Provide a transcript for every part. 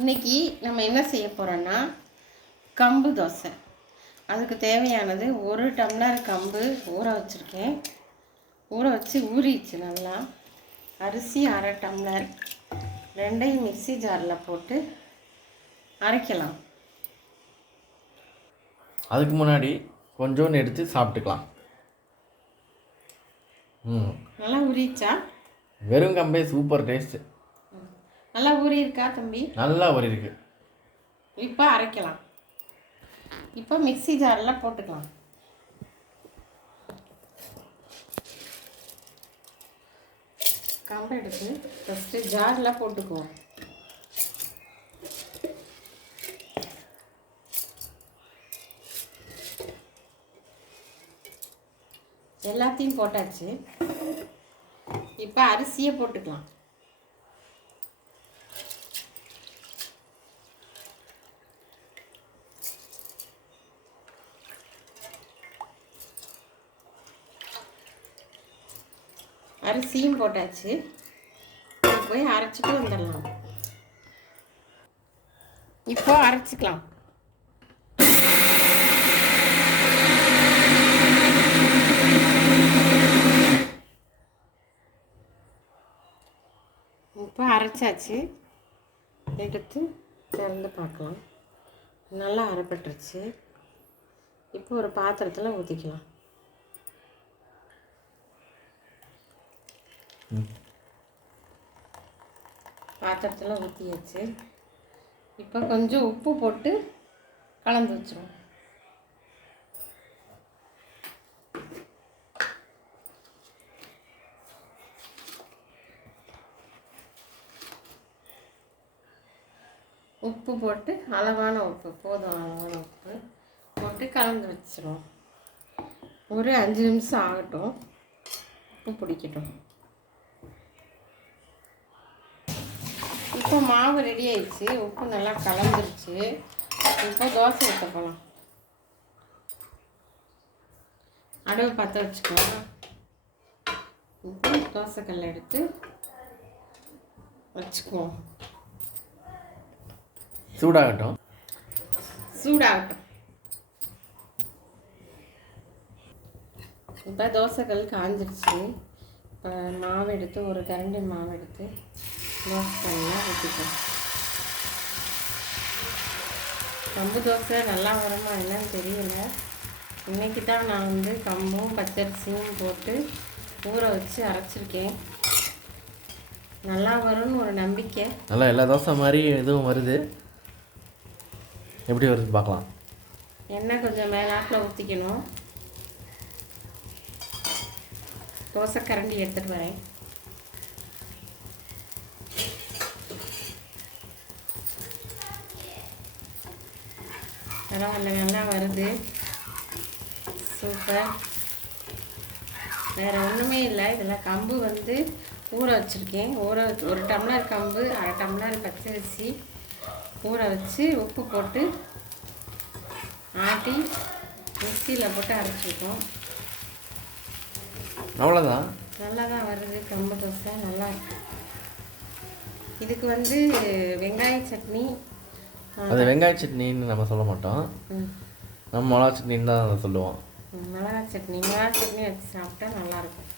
இன்றைக்கி நம்ம என்ன செய்ய போகிறோன்னா கம்பு தோசை. அதுக்கு தேவையானது 1 டம்ளர் கம்பு ஊற வச்சுருக்கேன். ஊற வச்சு ஊறிச்சு நல்லா. அரிசி 1/2 டம்ளர். ரெண்டையும் மிக்ஸி ஜாரில் போட்டு அரைக்கலாம். அதுக்கு முன்னாடி கொஞ்சோண்டு எடுத்து சாப்பிட்டுக்கலாம். நல்லா ஊறிச்சா? வெறும் கம்பே சூப்பர் டேஸ்ட்டு. நல்லா ஊறி இருக்கா தம்பி? நல்லா ஊறி இருக்கு. இப்போ அரைக்கலாம். இப்போ மிக்ஸி ஜாரில் போட்டுக்கலாம். கம்பை எடுத்து ஃபஸ்ட்டு ஜாரில் போட்டுக்குவோம். எல்லாத்தையும் போட்டாச்சு. இப்போ அரிசியை போட்டுக்கலாம். அரிசியும் போட்டாச்சு. போய் அரைச்சிட்டு வந்துடலாம். இப்போ அரைச்சிக்கலாம். இப்போ அரைச்சாச்சு. எடுத்து திறந்து பார்க்கலாம். நல்லா அரைப்பட்டுருச்சு. இப்போ ஒரு பாத்திரத்தில் ஊற்றிக்கலாம். பாத்திரத்தில் ஊற்றியாச்சு. இப்போ கொஞ்சம் உப்பு போட்டு கலந்து வச்சிருவோம். உப்பு போட்டு அளவான உப்பு போதும். அளவான உப்பு போட்டு கலந்து வச்சிருவோம். ஒரு 5 நிமிஷம் ஆகட்டும். உப்பு பிடிக்கட்டும். இப்போ மாவு ரெடி ஆயிடுச்சு. உப்பு நல்லா கலந்துருச்சு. இப்போ தோசை ஊற்ற போகலாம். அடுப்பு பற்ற வச்சுக்கலாம். இப்போ தோசைக்கல்லை எடுத்து வச்சுக்குவோம். சூடாகட்டும். இப்போ தோசைக்கல் காஞ்சிருச்சு. இப்போ மாவு எடுத்து ஒரு கரண்டி மாவு எடுத்து தோசைக்கல்லாம் ஊற்றிக்கலாம். கம்பு தோசை நல்லா வருமா என்னன்னு தெரியல. இன்றைக்கி தான் நான் கம்பும் பச்சரிசியும் போட்டு ஊற வச்சு அரைச்சிருக்கேன். நல்லா வரும்னு ஒரு நம்பிக்கை. நல்லா எல்லா தோசை மாதிரி எதுவும் வருது. எப்படி வருது பார்க்கலாம். எண்ணெய் கொஞ்சம் மேலாட்டில் ஊற்றிக்கணும். தோசை கரண்டி எடுத்துகிட்டு வரேன். பரவாயில்ல, நல்லா வருது. சூப்பர். வேறு ஒன்றுமே இல்லை. இதில் கம்பு ஊற வச்சுருக்கேன். 1 டம்ளர் கம்பு, 1/2 டம்ளர் பச்சரிசி ஊற வச்சு உப்பு போட்டு ஆட்டி மிக்சியில் போட்டு அரைச்சிருக்கோம். அவ்வளோதான். நல்லா தான் வருது கம்பு தோசை. நல்லா இருக்கு. இதுக்கு வெங்காய சட்னி. அது வெங்காய சட்னின்னு நம்ம சொல்ல மாட்டோம். நம்ம மிளகா சட்னின்னு தான் அதை சொல்லுவோம். மிளகா சட்னி வச்சு சாப்பிட்டா நல்லாயிருக்கும்.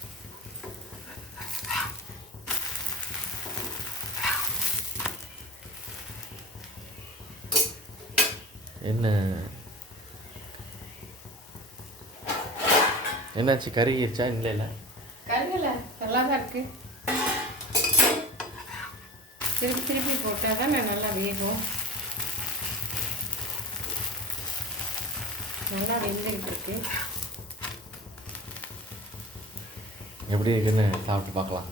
என்னாச்சு, கருகிருச்சா? இல்லை கருகல, நல்லா தான் இருக்கு. திருப்பி போட்டால் தான் நல்லா வேகும். நல்லா வெந்துக்கிட்டு இருக்கு. எப்படி இருக்குன்னு சாப்பிட்டு பார்க்கலாம்.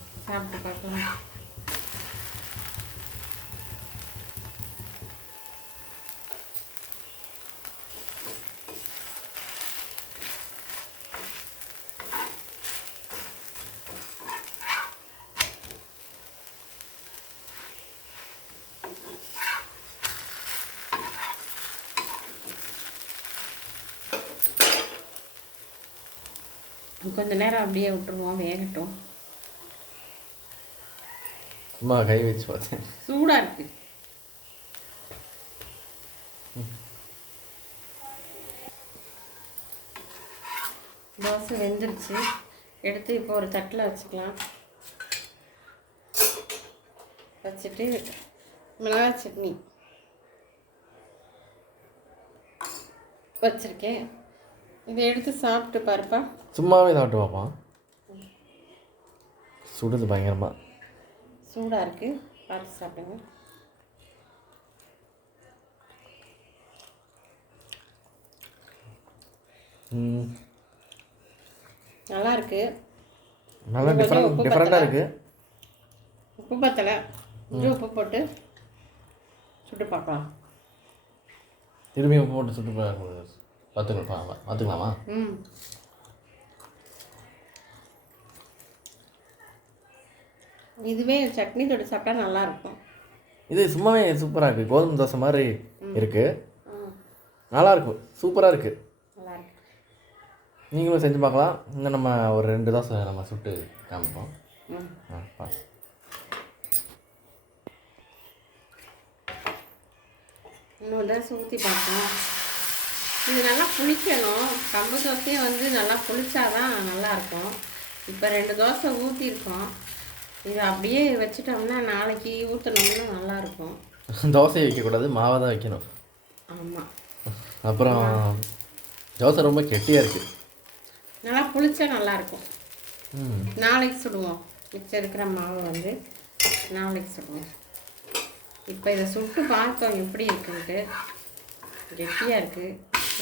கொஞ்சம் நேரம் அப்படியே விட்டுருவோம், வேகட்டும். சும்மா கை வச்சு பார்த்தேன். சூடாக இருக்குது. தோசை வெந்துருச்சு. எடுத்து இப்போ ஒரு தட்டில் வச்சுக்கலாம். வச்சுட்டு மிளகாய் சட்னி வச்சுருக்கேன். இதை எடுத்து சாப்பிட்டு பாருப்பா. சும்மாவே சாப்பிட்டு பார்ப்பான். சுடுது பயங்கரமாக. சூடாக இருக்குது, பார்த்து சாப்பிடுங்க. நல்லா இருக்கு. நல்லா டிஃப்ரெண்ட்டாக இருக்குது. உப்பு பத்தலை, கொஞ்சம் உப்பு போட்டு சுட்டு பார்க்கலாம். திரும்பி உப்பு போட்டு சுட்டு பார்த்துக்கலாமா? இதுவே சட்னி தொட்டு சாப்பிட்டா நல்லா இருக்கும். இது சும்மாவே சூப்பராக இருக்குது. கோதுமை தோசை மாதிரி இருக்குது. நல்லா இருக்கும், சூப்பராக இருக்குது. நல்லா இருக்கு. நீங்களும் செஞ்சு பார்க்கலாம். இன்னும் நம்ம ஒரு 2 தோசை நம்ம சுட்டு காமிப்போம். இன்னும் தான் ஊற்றி பார்க்கணும். இது நல்லா புளிக்கணும். கம்பு தோசையும் வந்து நல்லா புளிச்சாதான் நல்லாயிருக்கும். இப்போ 2 தோசை ஊற்றிருக்கோம். இது அப்படியே வச்சுட்டோம்னா நாளைக்கு ஊற்றினோம்னா நல்லாயிருக்கும். தோசை வைக்கக்கூடாது, மாவை தான் வைக்கணும். ஆமாம். அப்புறம் தோசை ரொம்ப கெட்டியாக இருக்குது. நல்லா புளிச்சா நல்லாயிருக்கும். நாளைக்கு சுடுவோம். மிச்சம் இருக்கிற மாவை வந்து நாளைக்கு சுடுவோம். இப்போ இதை சுட்டு பார்த்தோம் எப்படி இருக்குன்ட்டு. கெட்டியாக இருக்குது.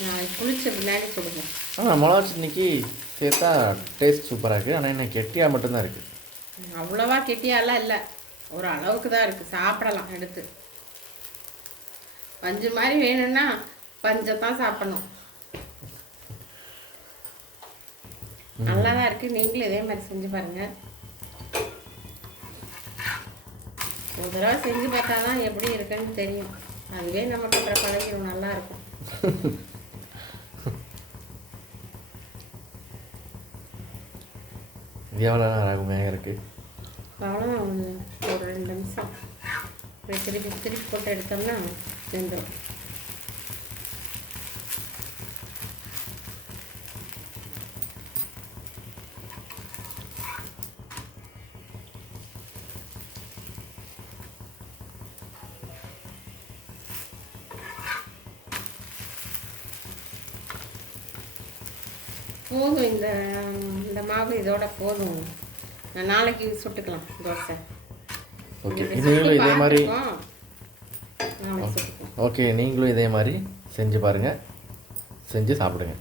நாளைக்கு புளிச்ச பின்னாடி சுடுவோம். மிளகா சட்னிக்கு சேர்த்தா டேஸ்ட் சூப்பராக இருக்குது. ஆனால் என்ன கெட்டியாக மட்டும்தான் இருக்குது. அவ்வளோவா கெட்டியாலாம் இல்லை, ஒரு அளவுக்கு தான் இருக்குது. சாப்பிடலாம் எடுத்து. பஞ்சு மாதிரி வேணும்னா பஞ்சத்தான் சாப்பிடணும். நல்லா தான் இருக்குது. நீங்களும் இதே மாதிரி செஞ்சு பாருங்கள். ஒரு தடவை செஞ்சு பார்த்தா தான் எப்படி இருக்குன்னு தெரியும். அதுவே நமக்கு அப்புறம் பழகிடும். நல்லாயிருக்கும். எவ்வளோ நேரம் ஆகும் வேக இருக்குது? அவ்வளோதான். ஒரு 2 நிமிஷம் திருப்பி போட்டு எடுத்தோம்னா வெந்துடும். போதும். இந்த மாவு இதோட போதும். நாளைக்கு சுட்டுக்கலாம் தோசை. ஓகே, நீங்களும் இதே மாதிரி நாளைக்கு சுட்டுக்கலாம். ஓகே, நீங்களும் இதே மாதிரி செஞ்சு பாருங்கள், செஞ்சு சாப்பிடுங்க.